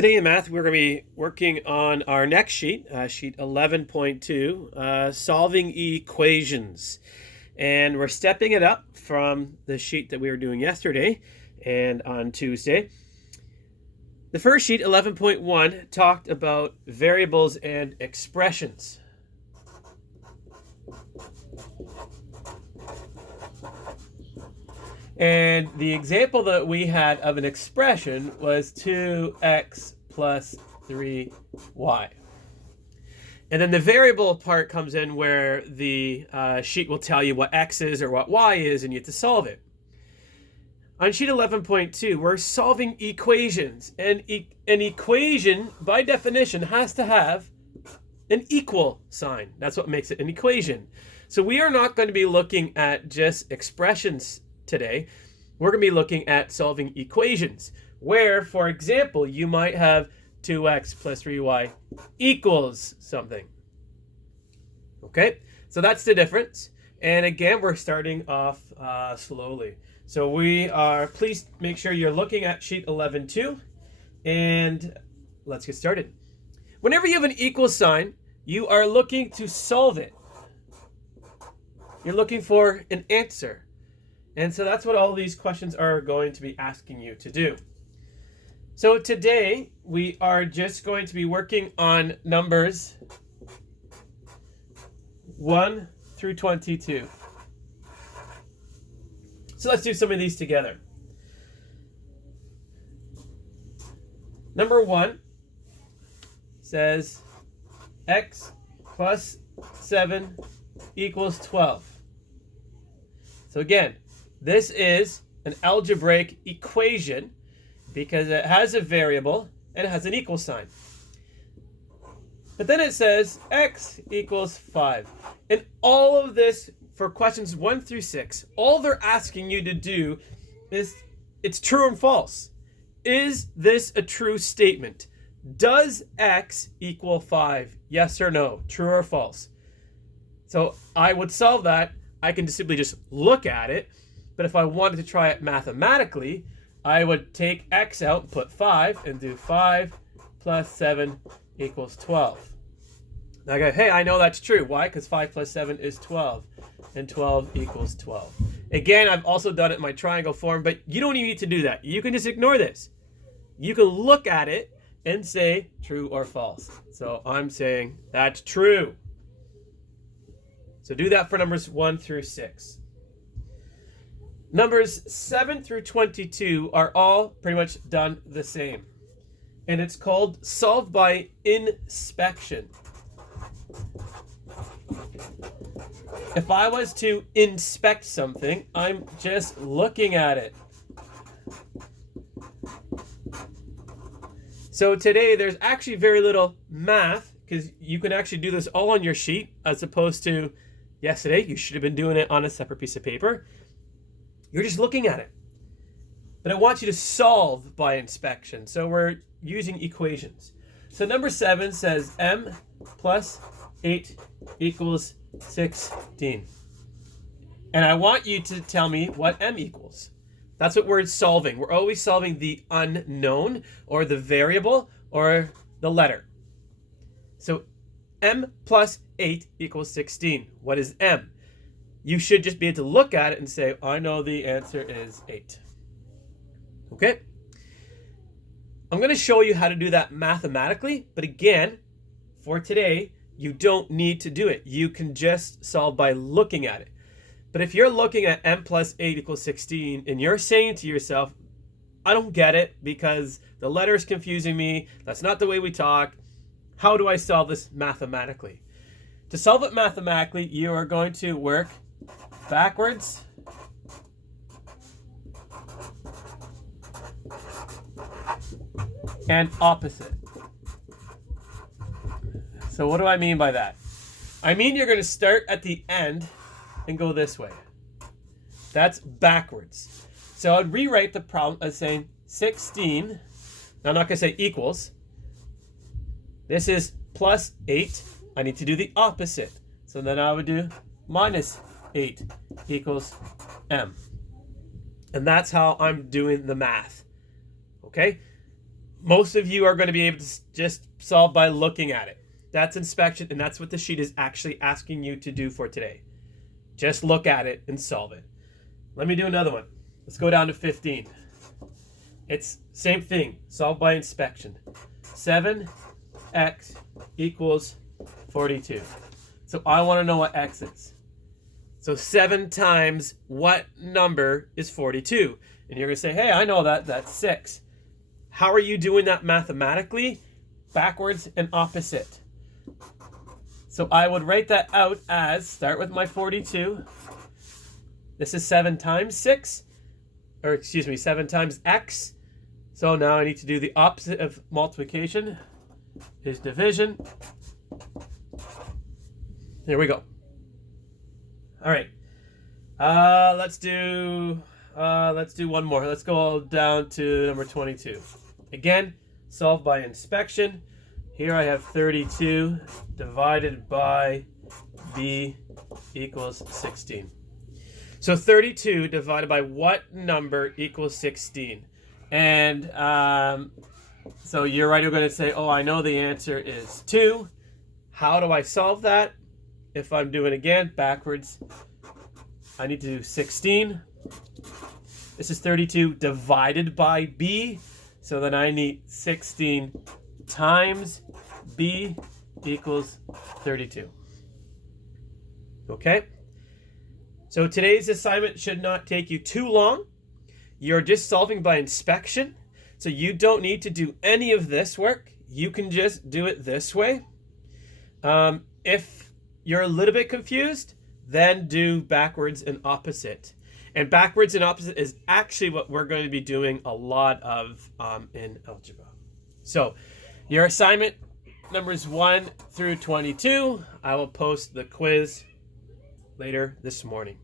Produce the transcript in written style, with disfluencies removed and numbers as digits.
Today in math, we're going to be working on our next sheet, sheet 11.2, solving equations. And we're stepping it up from the sheet that we were doing yesterday and on Tuesday. The first sheet, 11.1, talked about variables and expressions. And the example that we had of an expression was 2x plus 3y. And then the variable part comes in where the sheet will tell you what x is or what y is, and you have to solve it. On sheet 11.2, we're solving equations. And an equation, by definition, has to have an equal sign. That's what makes it an equation. So we are not going to be looking at just expressions today. We're going to be looking at solving equations where, for example, you might have 2x plus 3y equals something. Okay, so that's the difference. And again, we're starting off slowly. So please make sure you're looking at sheet 11.2 and let's get started. Whenever you have an equal sign, you are looking to solve it. You're looking for an answer. And so that's what all these questions are going to be asking you to do. So today we are just going to be working on numbers 1 through 22. So let's do some of these together. Number 1 says x plus 7 equals 12. So again, this is an algebraic equation because it has a variable and it has an equal sign. But then it says x equals 5. And all of this, for questions 1 through 6, all they're asking you to do is, it's true and false. Is this a true statement? Does x equal 5? Yes or no? True or false? So I would solve that. I can simply just look at it. But if I wanted to try it mathematically, I would take x out, put 5, and do 5 plus 7 equals 12. Now I go, hey, I know that's true. Why? Because 5 plus 7 is 12, and 12 equals 12. Again, I've also done it in my triangle form, but you don't even need to do that. You can just ignore this. You can look at it and say true or false. So I'm saying that's true. So do that for numbers 1 through 6. Numbers 7 through 22 are all pretty much done the same. And it's called solve by inspection. If I was to inspect something, I'm just looking at it. So today there's actually very little math because you can actually do this all on your sheet as opposed to yesterday. You should have been doing it on a separate piece of paper. You're just looking at it. But I want you to solve by inspection. So we're using equations. So number 7 says m plus 8 equals 16. And I want you to tell me what m equals. That's what we're solving. We're always solving the unknown or the variable or the letter. So m plus 8 equals 16. What is m? You should just be able to look at it and say, I know the answer is 8. Okay? I'm going to show you how to do that mathematically, but again, for today, you don't need to do it. You can just solve by looking at it. But if you're looking at m plus 8 equals 16 and you're saying to yourself, I don't get it because the letter is confusing me, that's not the way we talk, how do I solve this mathematically? To solve it mathematically, you are going to work backwards and opposite. So what do I mean by that? I mean you're going to start at the end and go this way. That's backwards. So I'd rewrite the problem as saying 16. Now I'm not going to say equals. This is plus 8. I need to do the opposite. So then I would do minus 8 equals m. And that's how I'm doing the math. Okay? Most of you are going to be able to just solve by looking at it. That's inspection, and that's what the sheet is actually asking you to do for today. Just look at it and solve it. Let me do another one. Let's go down to 15. It's same thing, solve by inspection. 7x equals 42. So I want to know what x is. So 7 times what number is 42? And you're going to say, hey, I know that, that's 6. How are you doing that mathematically? Backwards and opposite. So I would write that out as, start with my 42. This is 7 times 6, or excuse me, 7 times x. So now I need to do the opposite of multiplication, is division. There we go. All right. Let's do one more. Let's go down to number 22. Again, solve by inspection. Here I have 32 divided by b equals 16. So 32 divided by what number equals 16? And so you're right, you're going to say, oh, I know the answer is 2. How do I solve that? If I'm doing again backwards, I need to do 16. This is 32 divided by b. So then I need 16 times b equals 32. Okay? So today's assignment should not take you too long. You're just solving by inspection. So you don't need to do any of this work. You can just do it this way. If you're a little bit confused, then do backwards and opposite. And backwards and opposite is actually what we're going to be doing a lot of in algebra. So your assignment numbers 1 through 22, I will post the quiz later this morning.